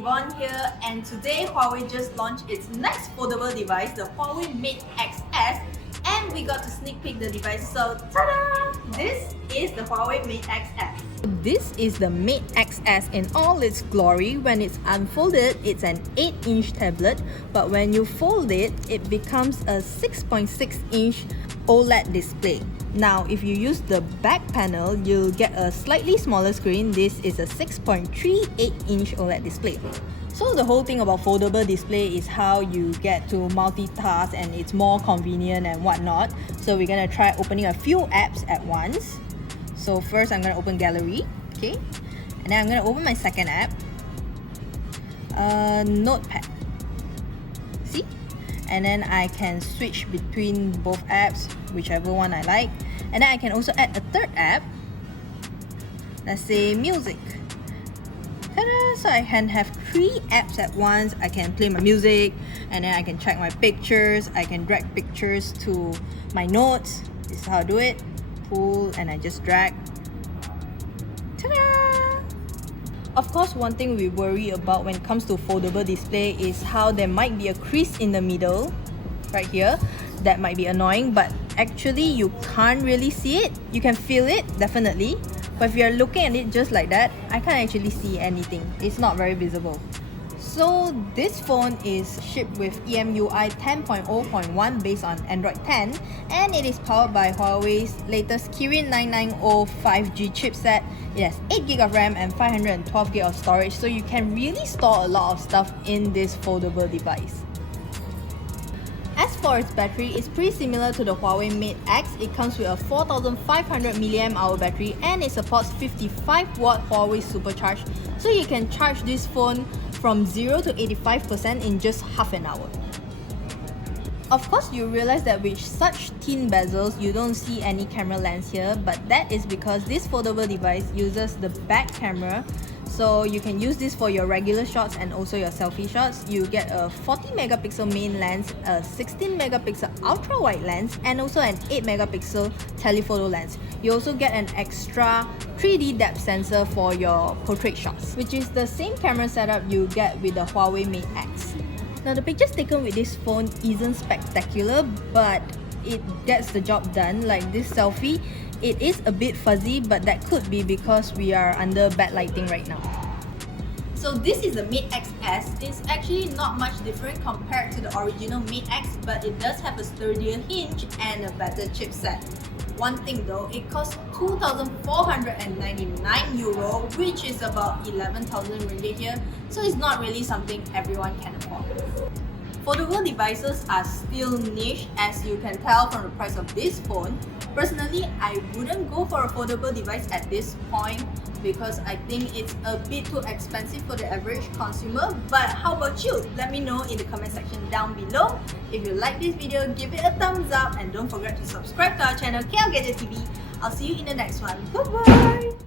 Yvonne here, and today Huawei just launched its next foldable device, the Huawei Mate XS, and we got to sneak peek the device. So, ta-da! This is the Huawei Mate XS. This is the Mate XS in all its glory. When it's unfolded, it's an 8-inch tablet, but when you fold it, it becomes a 6.6-inch OLED display. Now, if you use the back panel, you'll get a slightly smaller screen. This is a 6.38-inch OLED display. So the whole thing about foldable display is how you get to multitask and it's more convenient and whatnot. So we're gonna try opening a few apps at once. So first I'm gonna open Gallery, okay? And then I'm gonna open my second app, Notepad. See? And then I can switch between both apps, whichever one I like. And then I can also add a third app, let's say Music. Ta-da! So I can have 3 apps at once. I can play my music, and then I can check my pictures. I can drag pictures to my notes. This is how I do it. Pull and I just drag. Ta-da! Of course, one thing we worry about when it comes to foldable display is how there might be a crease in the middle, right here. That might be annoying, but actually you can't really see it. You can feel it, definitely. But if you're looking at it just like that, I can't actually see anything. It's not very visible. So this phone is shipped with EMUI 10.0.1 based on Android 10, and it is powered by Huawei's latest Kirin 990 5G chipset. It has 8GB of RAM and 512GB of storage, so you can really store a lot of stuff in this foldable device. As for its battery, it's pretty similar to the Huawei Mate X. It comes with a 4500 mAh battery and it supports 55W Huawei Supercharge, so you can charge this phone from 0 to 85% in just half an hour. Of course, you realize that with such thin bezels, you don't see any camera lens here, but that is because this foldable device uses the back camera. So you can use this for your regular shots and also your selfie shots. You get a 40MP main lens, a 16MP ultra wide lens, and also an 8MP telephoto lens. You also get an extra 3D depth sensor for your portrait shots, which is the same camera setup you get with the Huawei Mate X. Now the pictures taken with this phone isn't spectacular, but it gets the job done. Like this selfie, it is a bit fuzzy, but that could be because we are under bad lighting right now. So this is the Mate XS. It's actually not much different compared to the original Mate X, but it does have a sturdier hinge and a better chipset. One thing though, it costs €2,499, which is about 11,000 ringgit here, so it's not really something everyone can afford. Foldable devices are still niche, as you can tell from the price of this phone. Personally, I wouldn't go for a foldable device at this point because I think it's a bit too expensive for the average consumer. But how about you? Let me know in the comment section down below. If you like this video, give it a thumbs up and don't forget to subscribe to our channel KLGadgetTV. I'll see you in the next one. Bye bye!